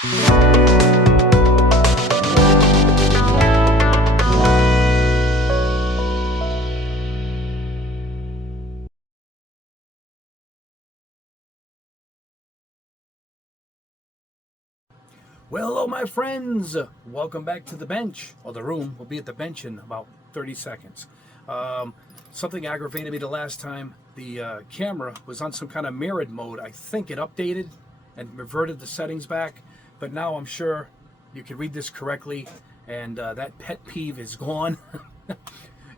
Well, hello my friends, welcome back to the bench, or the room. We'll be at the bench in about 30 seconds. Something aggravated me the last time. The camera was on some kind of mirrored mode. I think it updated and reverted the settings back, but now I'm sure you can read this correctly, and that pet peeve is gone.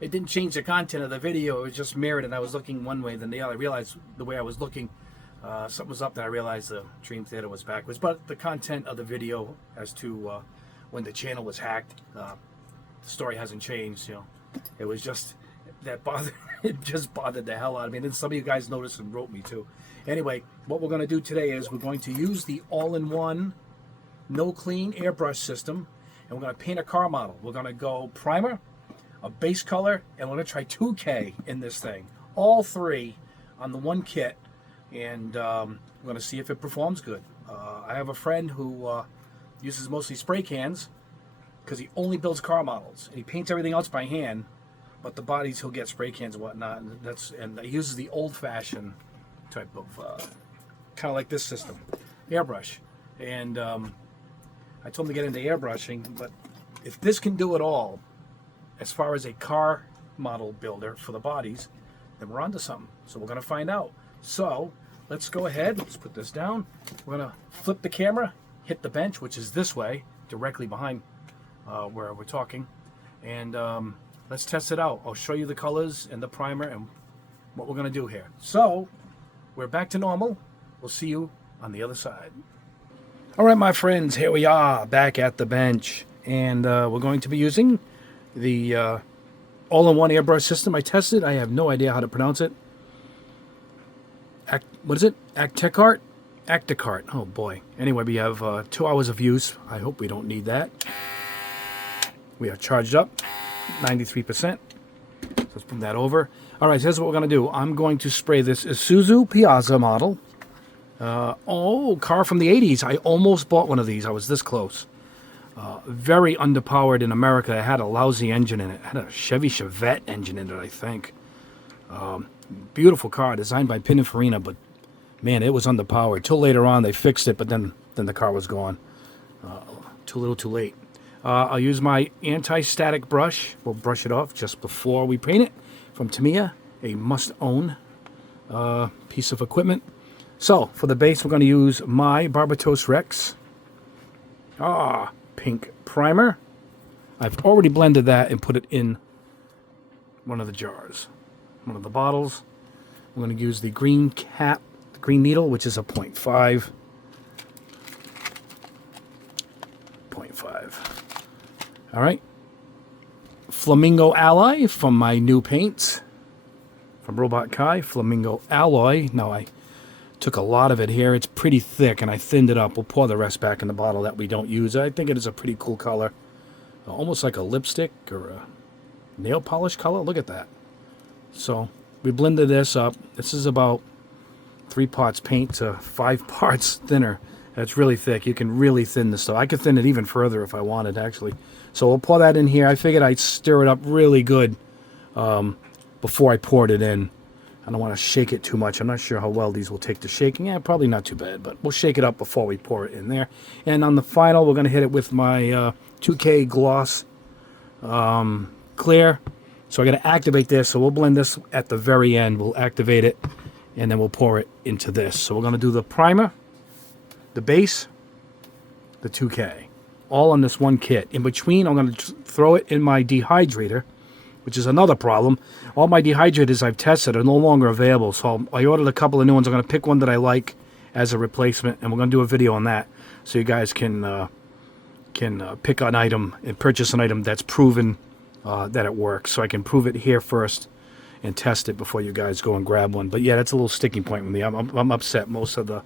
It didn't change the content of the video, it was just mirrored, and I was looking one way, then the other. I realized the way I was looking, something was up, that I realized the Dream Theater was backwards. But the content of the video as to when the channel was hacked, the story hasn't changed. You know, it was just that bothered. It just bothered the hell out of me. And then some of you guys noticed and wrote me too. Anyway, what we're going to do today is we're going to use the all-in-one, no-clean airbrush system, and we're going to paint a car model. We're going to go primer, a base color, and we're going to try 2K in this thing. All three on the one kit. And we're going to see if it performs good. I have a friend who uses mostly spray cans because he only builds car models. And he paints everything else by hand, but the bodies he'll get spray cans and whatnot. And he uses the old-fashioned type of, kind of like this system, airbrush. And I told him to get into airbrushing, but if this can do it all, as far as a car model builder for the bodies, then we're onto something. So we're going to find out. So let's go ahead, let's put this down. We're going to flip the camera, hit the bench, which is this way, directly behind where we're talking. And let's test it out. I'll show you the colors and the primer and what we're going to do here. So we're back to normal. We'll see you on the other side. All right, my friends, here we are back at the bench. And we're going to be using the all-in-one airbrush system. I tested. I have no idea how to pronounce it. What is it? Acticart? Acticart. Oh boy. Anyway, we have 2 hours of use. I hope we don't need that. We are charged up, 93%. Let's bring that over. All right, so here's what we're going to do. I'm going to spray this Isuzu Piazza model. Car from the 80s. I almost bought one of these. I was this close. Very underpowered in America. It had a lousy engine in it. It had a Chevy Chevette engine in it, I think. Beautiful car, designed by Pininfarina, but man, it was underpowered. Till later on, they fixed it, but then the car was gone. Too little, too late. I'll use my anti-static brush. We'll brush it off just before we paint it. From Tamiya, a must-own piece of equipment. So, for the base, we're going to use my Barbatos-Rex pink primer. I've already blended that and put it in one of the jars. One of the bottles. I'm going to use the green cap, the green needle, which is a 0.5. 0.5. All right. Flamingo Alloy from my new paints. From Robot Kai, Flamingo Alloy. Now I took a lot of it here. It's pretty thick and I thinned it up. We'll pour the rest back in the bottle that we don't use. I think it is a pretty cool color. Almost like a lipstick or a nail polish color. Look at that. So we blended this up. This is about 3 parts paint to 5 parts thinner. That's really thick. You can really thin this stuff. I could thin it even further if I wanted, actually. So we'll pour that in here. I figured I'd stir it up really good before I poured it in. I don't want to shake it too much. I'm not sure how well these will take to shaking. Yeah, probably not too bad, but we'll shake it up before we pour it in there. And on the final, we're going to hit it with my 2K gloss clear. So I'm going to activate this. So we'll blend this at the very end. We'll activate it, and then we'll pour it into this. So we're going to do the primer, the base, the 2K, all on this one kit. In between, I'm going to throw it in my dehydrator, which is another problem. All my dehydrators I've tested are no longer available. So I ordered a couple of new ones. I'm going to pick one that I like as a replacement, and we're going to do a video on that so you guys can pick an item and purchase an item that's proven that it works. So I can prove it here first and test it before you guys go and grab one. But yeah, that's a little sticking point with me. I'm upset. Most of the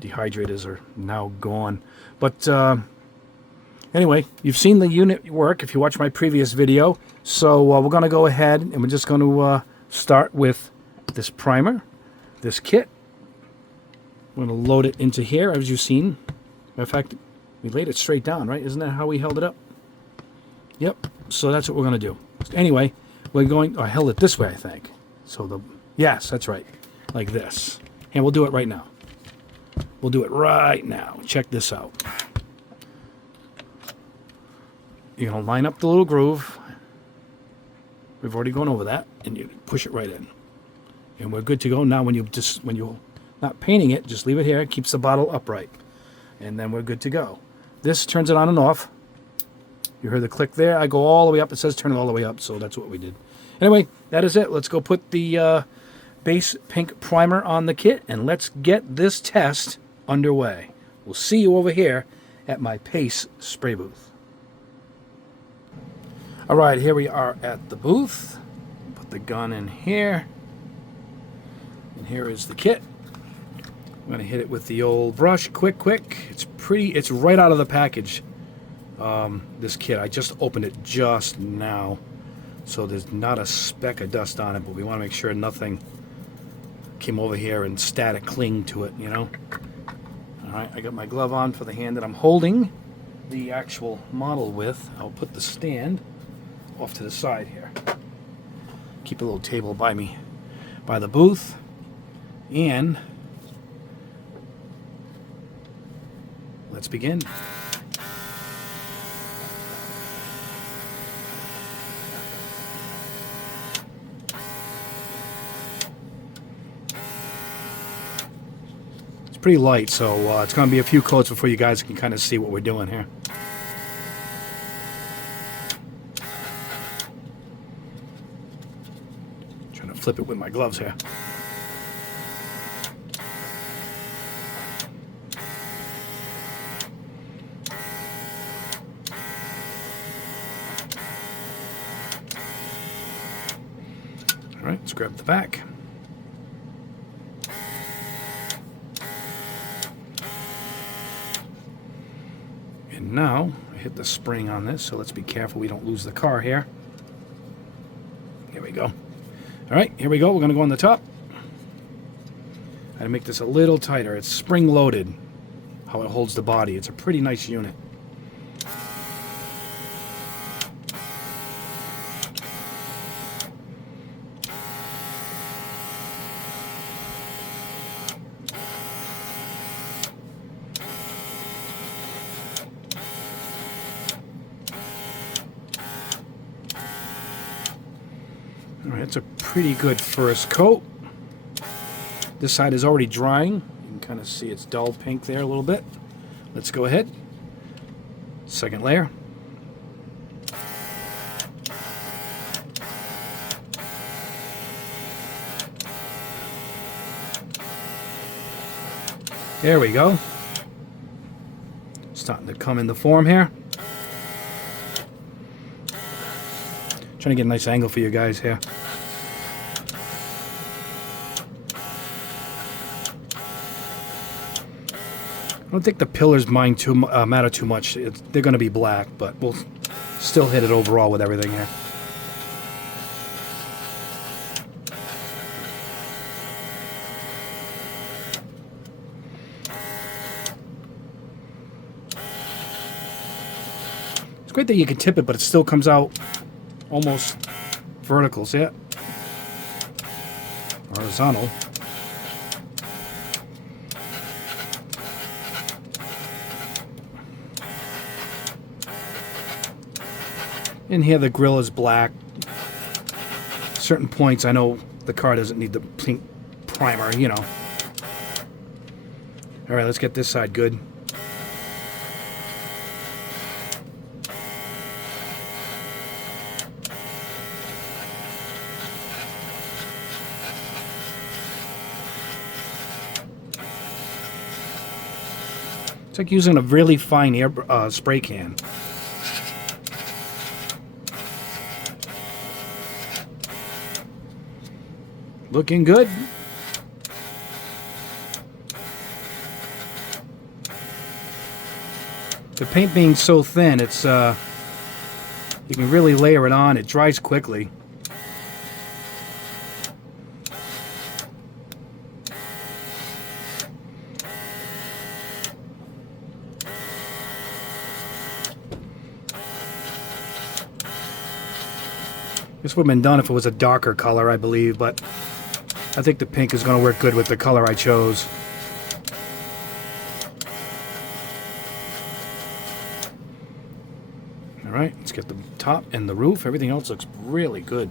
dehydrators are now gone. But anyway, you've seen the unit work if you watch my previous video. So we're going to go ahead and we're just going to start with this primer, this kit. I'm going to load it into here, as you've seen. Matter of fact, We laid it straight down, right? Isn't that how we held it up? Yep. So that's what we're going to do. Anyway, we're going... I held it this way, I think. So the... Yes, that's right. Like this. And we'll do it right now. We'll do it right now. Check this out. You're going to line up the little groove. We've already gone over that. And you push it right in. And we're good to go. Now when you're not painting it, just leave it here. It keeps the bottle upright. And then we're good to go. This turns it on and off. You heard the click there. I go all the way up. It says turn it all the way up, so that's what we did. Anyway, that is it. Let's go put the base pink primer on the kit, and let's get this test underway. We'll see you over here at my Pace spray booth. All right, here we are at the booth. Put the gun in here. And here is the kit. I'm going to hit it with the old brush, quick. It's right out of the package, this kit. I just opened it just now, so there's not a speck of dust on it, but we want to make sure nothing came over here and static cling to it, you know. All right, I got my glove on for the hand that I'm holding the actual model with. I'll put the stand off to the side here. Keep a little table by me, by the booth, and let's begin. It's pretty light, so it's going to be a few coats before you guys can kind of see what we're doing here. Trying to flip it with my gloves here. All right, let's grab the back. And now I hit the spring on this, so let's be careful we don't lose the car here. Here we go. All right, here we go. We're going to go on the top. I had to make this a little tighter. It's spring loaded, how it holds the body. It's a pretty nice unit. All right, it's a pretty good first coat. This side is already drying. You can kind of see it's dull pink there a little bit. Let's go ahead. Second layer. There we go. Starting to come into form here. Trying to get a nice angle for you guys here. I don't think the pillars matter too much. They're going to be black, but we'll still hit it overall with everything here. It's great that you can tip it, but it still comes out almost vertical, see it? Horizontal. In here the grill is black. Certain points I know the car doesn't need the pink primer, you know. Alright, let's get this side good. It's like using a really fine spray can. Looking good. The paint being so thin, it's you can really layer it on. It dries quickly. This would have been done if it was a darker color, I believe, but I think the pink is going to work good with the color I chose. All right, let's get the top and the roof. Everything else looks really good.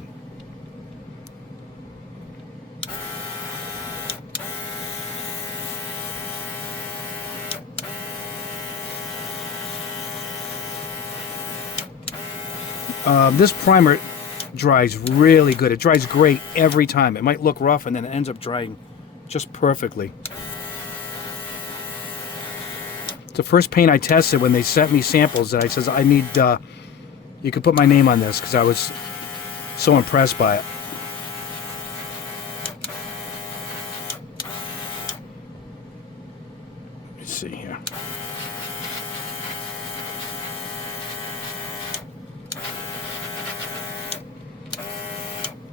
This primer dries really good. It dries great every time. It might look rough and then it ends up drying just perfectly. It's the first paint I tested when they sent me samples that I says, I need, you could put my name on this, because I was so impressed by it. Let's see here.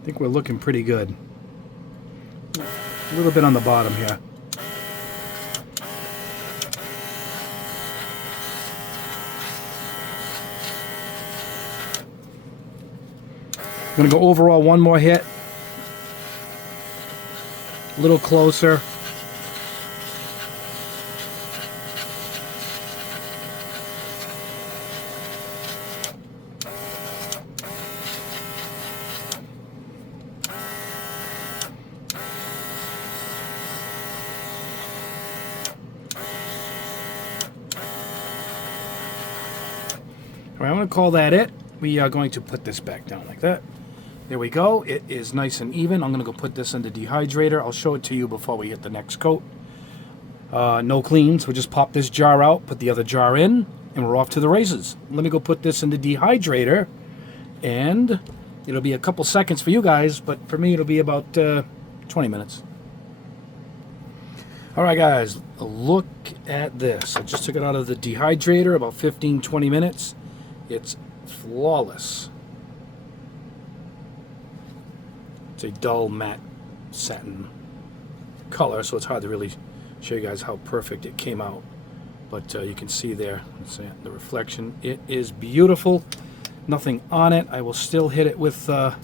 I think we're looking pretty good. A little bit on the bottom here. I'm going to go overall one more hit. A little closer. All right, I'm going to call that it. We are going to put this back down like that. There we go. It is nice and even. I'm going to go put this in the dehydrator. I'll show it to you before we hit the next coat. No cleans. We'll just pop this jar out, put the other jar in, and we're off to the races. Let me go put this in the dehydrator, and it'll be a couple seconds for you guys, but for me it'll be about 20 minutes. All right, guys, look at this. I just took it out of the dehydrator, about 15-20 minutes. It's flawless. It's a dull matte satin color, so it's hard to really show you guys how perfect it came out. But you can see there, let's see, the reflection. It is beautiful. Nothing on it. I will still hit it with my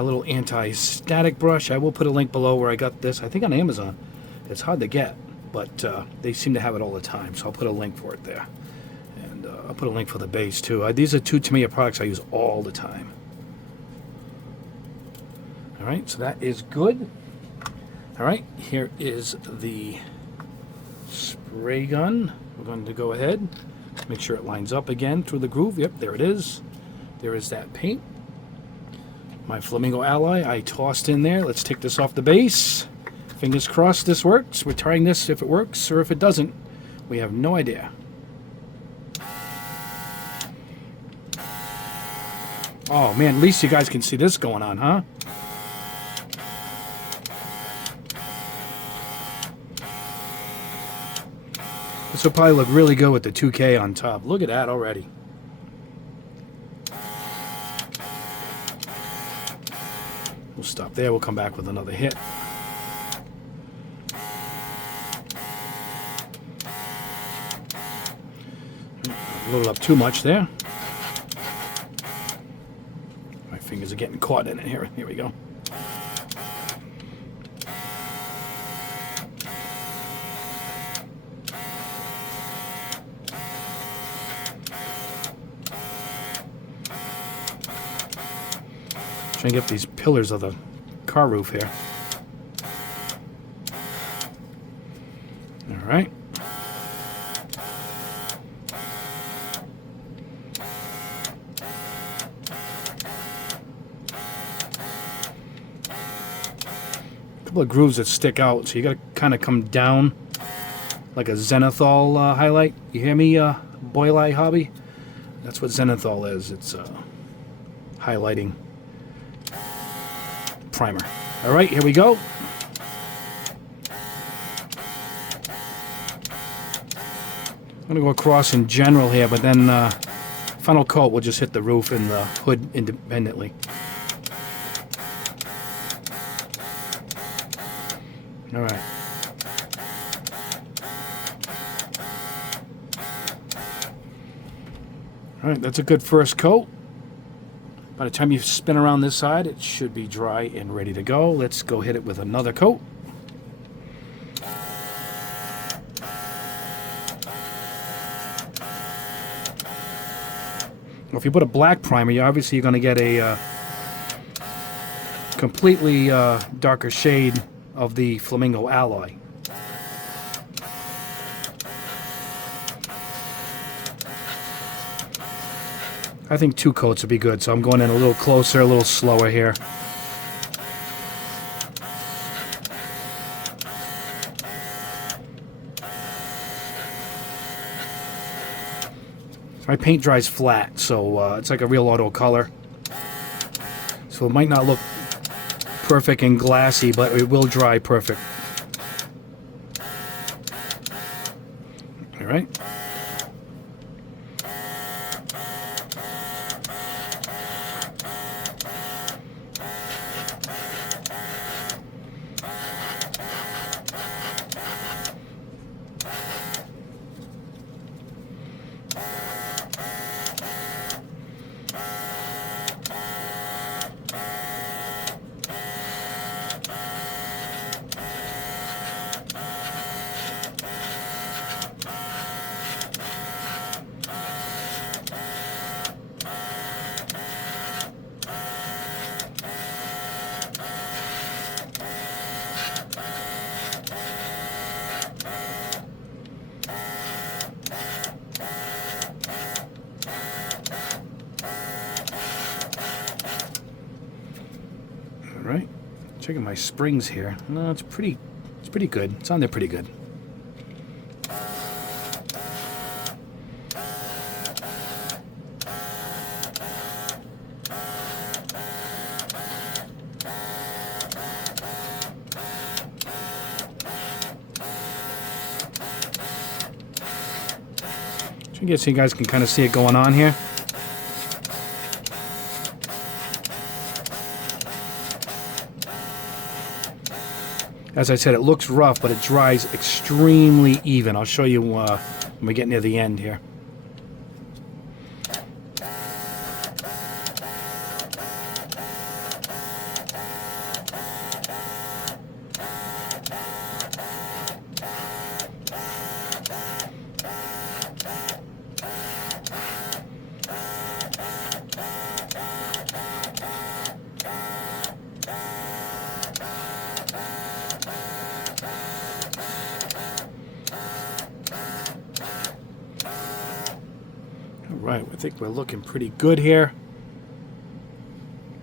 little anti-static brush. I will put a link below where I got this. I think on Amazon. It's hard to get, but they seem to have it all the time, so I'll put a link for it there. And I'll put a link for the base too. These are two Tamiya products I use all the time. All right, so that is good. All right, here is the spray gun. We're going to go ahead, make sure it lines up again through the groove. Yep, there it is. There is that paint. My Flamingo Ally I tossed in there. Let's take this off the base. Fingers crossed this works. We're trying this if it works, or if it doesn't, we have no idea. Oh man, at least you guys can see this going on, huh? This will probably look really good with the 2K on top. Look at that already. We'll stop there. We'll come back with another hit. A little up too much there. My fingers are getting caught in it here. Here we go. Trying to get these pillars of the car roof here. All right. A couple of grooves that stick out, so you got to kind of come down like a zenithal highlight. You hear me, Boil Eye Hobby? That's what zenithal is. It's highlighting primer. All right, here we go. I'm going to go across in general here, but then final coat will just hit the roof and the hood independently. All right. All right, that's a good first coat. By the time you spin around this side, it should be dry and ready to go. Let's go hit it with another coat. Well, if you put a black primer, obviously you're going to get a completely darker shade of the flamingo alloy. I think 2 coats would be good, so I'm going in a little closer, a little slower here. My paint dries flat, so it's like a real auto color. So it might not look perfect and glassy, but it will dry perfect. All right. Right, checking my springs here. No, it's pretty good. It's on there pretty good. I guess you guys can kind of see it going on here. As I said, it looks rough, but it dries extremely even. I'll show you when we get near the end here. Right, I think we're looking pretty good here.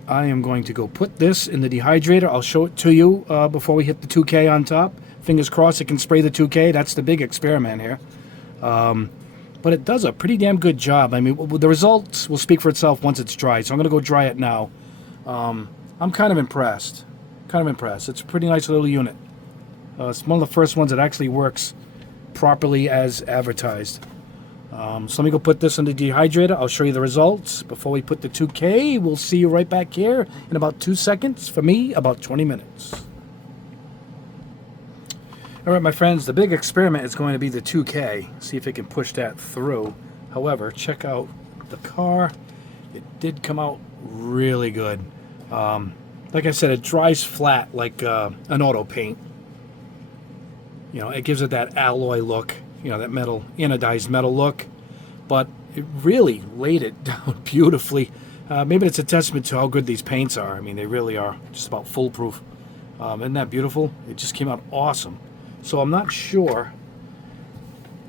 I am going to go put this in the dehydrator. I'll show it to you before we hit the 2K on top. Fingers crossed it can spray the 2K. That's the big experiment here. But it does a pretty damn good job. I mean, the results will speak for itself once it's dry. So I'm going to go dry it now. I'm kind of impressed. It's a pretty nice little unit. It's one of the first ones that actually works properly as advertised. So let me go put this in the dehydrator. I'll show you the results before we put the 2K. We'll see you right back here in about 2 seconds. For me, about 20 minutes. All right, my friends, the big experiment is going to be the 2K. See if it can push that through. However, check out the car. It did come out really good. Like I said, it dries flat like an auto paint. You know, it gives it that alloy look. You know, that metal, anodized metal look, but it really laid it down beautifully. Maybe it's a testament to how good these paints are. I mean, they really are just about foolproof. Isn't that beautiful? It just came out awesome. So I'm not sure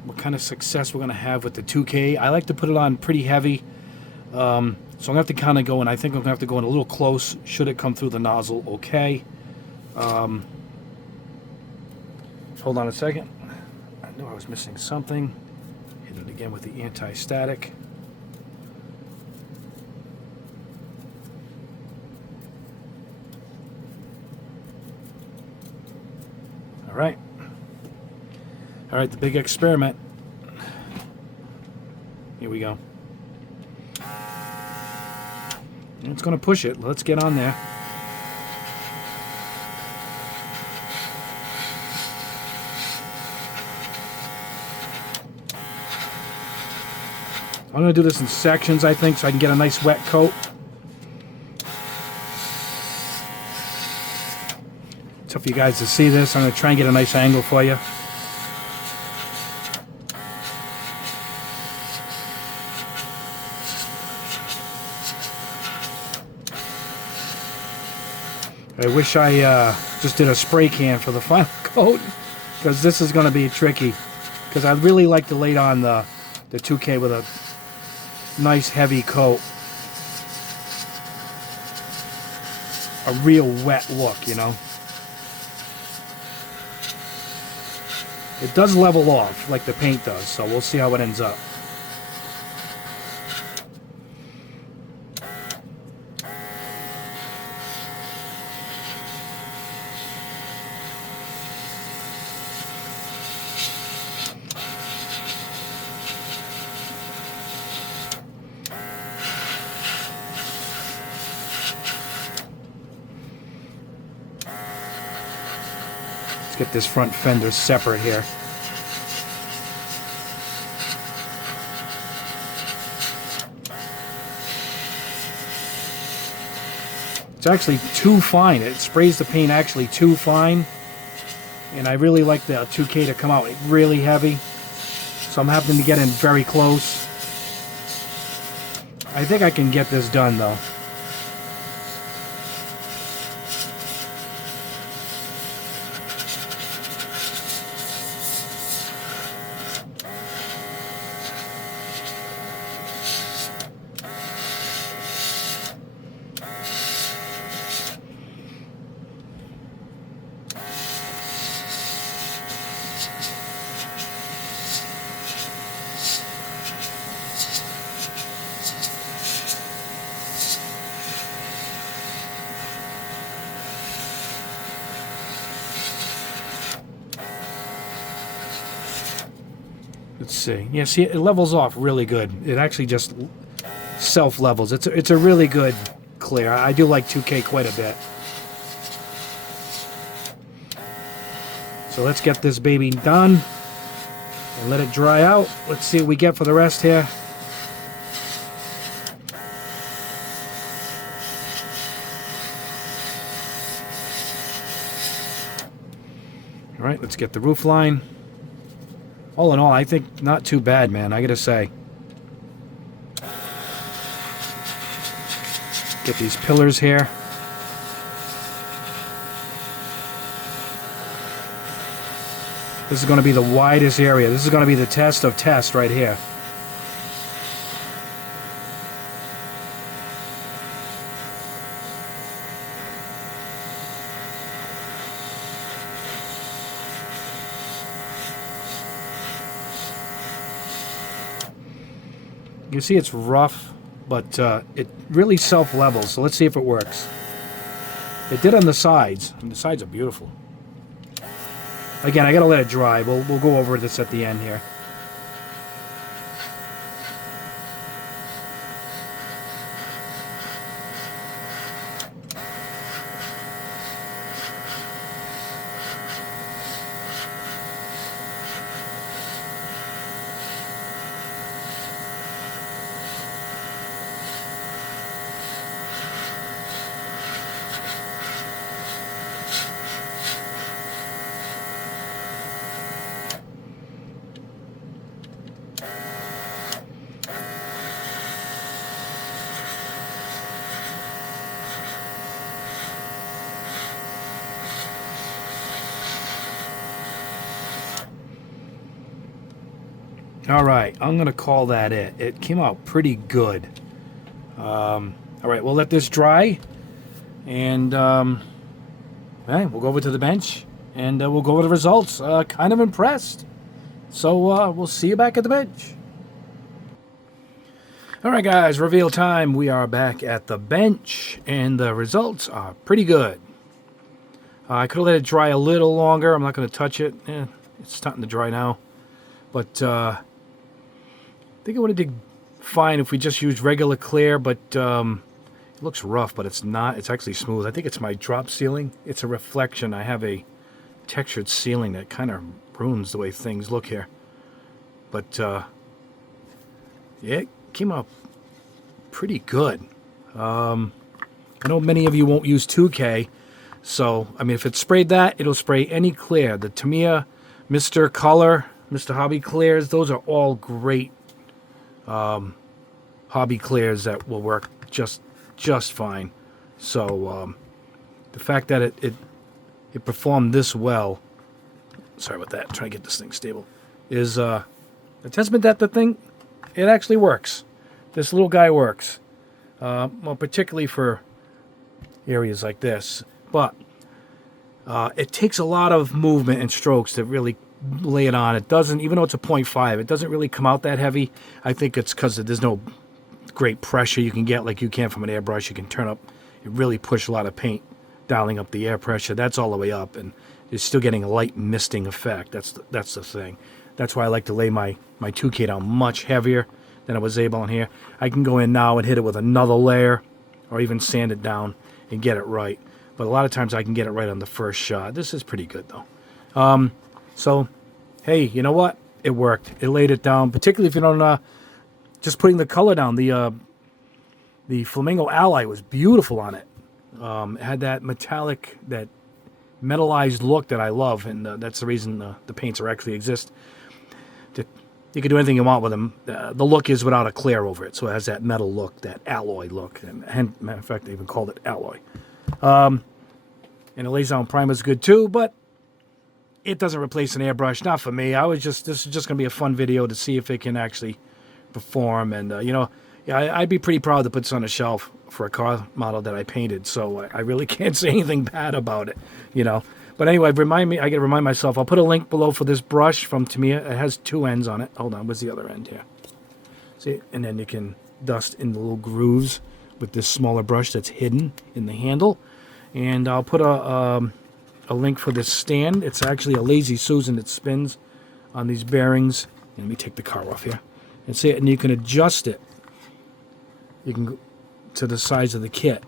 what kind of success we're going to have with the 2K. I like to put it on pretty heavy. So I'm going to have to kind of go in. I think I'm going to have to go in a little close should it come through the nozzle okay. Hold on a second. I knew I was missing something. Hit it again with the anti-static. All right. All right, the big experiment. Here we go. It's going to push it. Let's get on there. I'm going to do this in sections, I think, so I can get a nice wet coat. tough for you guys to see this. I'm going to try and get a nice angle for you. I wish I just did a spray can for the final coat, because this is going to be tricky. Because I really like to lay on the 2K with a nice heavy coat. A real wet look, you know. It does level off like the paint does, so we'll see how it ends up. Let's get this front fender separate here. It's actually too fine. It sprays the paint actually too fine. And I really like the 2K to come out really heavy. So I'm having to get in very close. I think I can get this done though. Let's see. Yeah, see, it levels off really good. It actually just self-levels. It's a really good clear. I do like 2K quite a bit. So let's get this baby done and let it dry out. Let's see what we get for the rest here. All right, let's get the roof line. All in all, I think not too bad, man, I gotta say. Get these pillars here. This is going to be the widest area. This is going to be the test of test right here. You see it's rough, but it really self-levels, so let's see if it works. It did on the sides, and the sides are beautiful. Again, I gotta let it dry. We'll go over this at the end here. All right, I'm gonna call that it. It came out pretty good. All right, we'll let this dry, and we'll go over to the bench, and we'll go over the results. Kind of impressed. So we'll see you back at the bench. All right, guys, reveal time. We are back at the bench, and the results are pretty good. I could have let it dry a little longer. I'm not going to touch it. It's starting to dry now, but I think it would have did fine if we just used regular clear, but it looks rough, but it's not. It's actually smooth. I think it's my drop ceiling. It's a reflection. I have a textured ceiling that kind of ruins the way things look here. But yeah, it came out pretty good. I know many of you won't use 2K, So, I mean, if it sprayed that, it'll spray any clear. The Tamiya, Mr. Color, Mr. Hobby Clears, those are all great hobby clears that will work just fine. So, the fact that it performed this well, sorry about that, trying to get this thing stable, is a testament that the thing, it actually works. This little guy works. Well, particularly for areas like this. But it takes a lot of movement and strokes to really lay it on. It doesn't, even though it's a 0.5, it doesn't really come out that heavy. I think it's because there's no great pressure you can get like you can from an airbrush. You can turn up, it really push a lot of paint, dialing up the air pressure. That's all the way up, and you're still getting a light misting effect. That's the thing. That's why I like to lay my 2K down much heavier than I was able in here. I can go in now and hit it with another layer or even sand it down and get it right. But a lot of times I can get it right on the first shot. This is pretty good though. So, hey, you know what? It worked. It laid it down, particularly if you don't, just putting the color down. The Flamingo Ally was beautiful on it. It had that metallic, that metallized look that I love, and that's the reason the paints actually exist. You can do anything you want with them. The look is without a clear over it, so it has that metal look, that alloy look. And matter of fact, they even called it alloy. And it lays down primer's good too, but it doesn't replace an airbrush. Not for me. This is just going to be a fun video to see if it can actually perform. And, you know, I'd be pretty proud to put this on a shelf for a car model that I painted. So I really can't say anything bad about it, you know. But anyway, I got to remind myself. I'll put a link below for this brush from Tamiya. It has 2 ends on it. Hold on, where's the other end here? See, and then you can dust in the little grooves with this smaller brush that's hidden in the handle. And I'll put a link for this stand. It's actually a Lazy Susan that spins on these bearings. And let me take the car off here. And see it, and you can adjust it. You can go to the size of the kit,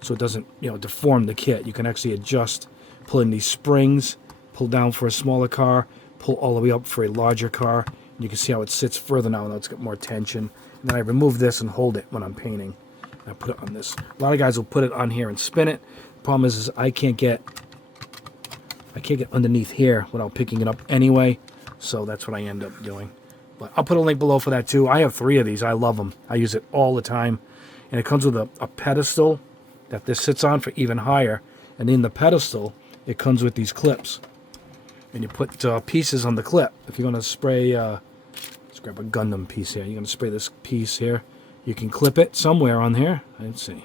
so it doesn't, you know, deform the kit. You can actually adjust. Pull in these springs, pull down for a smaller car, pull all the way up for a larger car. And you can see how it sits further now it's got more tension. And then I remove this and hold it when I'm painting. And I put it on this. A lot of guys will put it on here and spin it. The problem is I can't get underneath here without picking it up anyway. So that's what I end up doing. But I'll put a link below for that too. I have 3 of these. I love them. I use it all the time. And it comes with a pedestal that this sits on for even higher. And in the pedestal, it comes with these clips, and you put pieces on the clip. If you're going to spray, let's grab a Gundam piece here. You're going to spray this piece here. You can clip it somewhere on here. Let's see.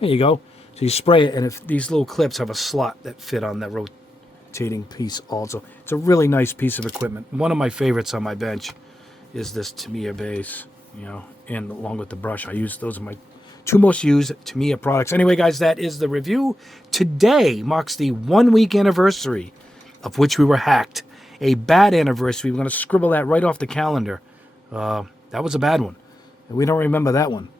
There you go. So you spray it, and if these little clips have a slot that fit on that rotating piece also. It's a really nice piece of equipment. One of my favorites on my bench is this Tamiya base, you know, and along with the brush. Those are my 2 most used Tamiya products. Anyway, guys, that is the review. Today marks the 1-week anniversary of which we were hacked. A bad anniversary. We're going to scribble that right off the calendar. That was a bad one. We don't remember that one.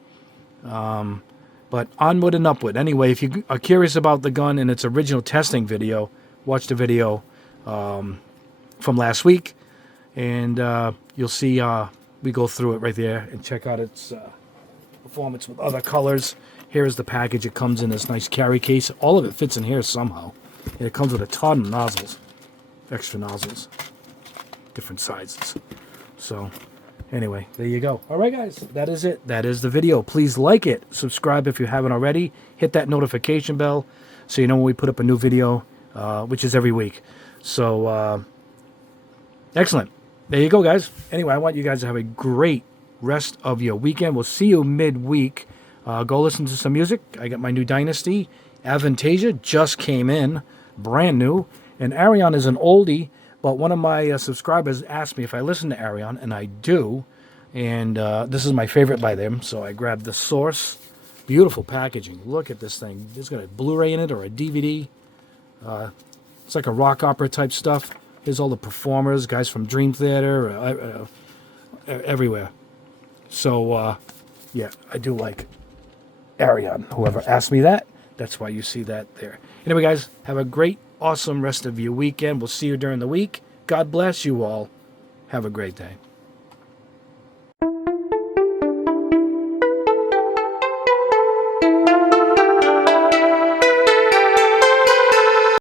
But onward and upward. Anyway, if you are curious about the gun and its original testing video, watch the video from last week. And you'll see we go through it right there and check out its performance with other colors. Here is the package. It comes in this nice carry case. All of it fits in here somehow. And it comes with a ton of nozzles, extra nozzles, different sizes. So anyway, there you go. All right, guys, that is it. That is the video. Please like it, subscribe if you haven't already, hit that notification bell so you know when we put up a new video, which is every week. So excellent. There you go, guys. Anyway, I want you guys to have a great rest of your weekend. We'll see you midweek. Go listen to some music. I got my new Dynasty. Avantasia just came in, brand new. And Arion is an oldie, but one of my subscribers asked me if I listen to Arion, and I do. And this is my favorite by them, so I grabbed the Source. Beautiful packaging. Look at this thing. It's got a Blu-ray in it or a DVD. It's like a rock opera type stuff. Here's all the performers, guys from Dream Theater, everywhere. So, yeah, I do like Arion. Whoever asked me that, that's why you see that there. Anyway, guys, have a great, awesome rest of your weekend. We'll see you during the week. God bless you all. Have a great day.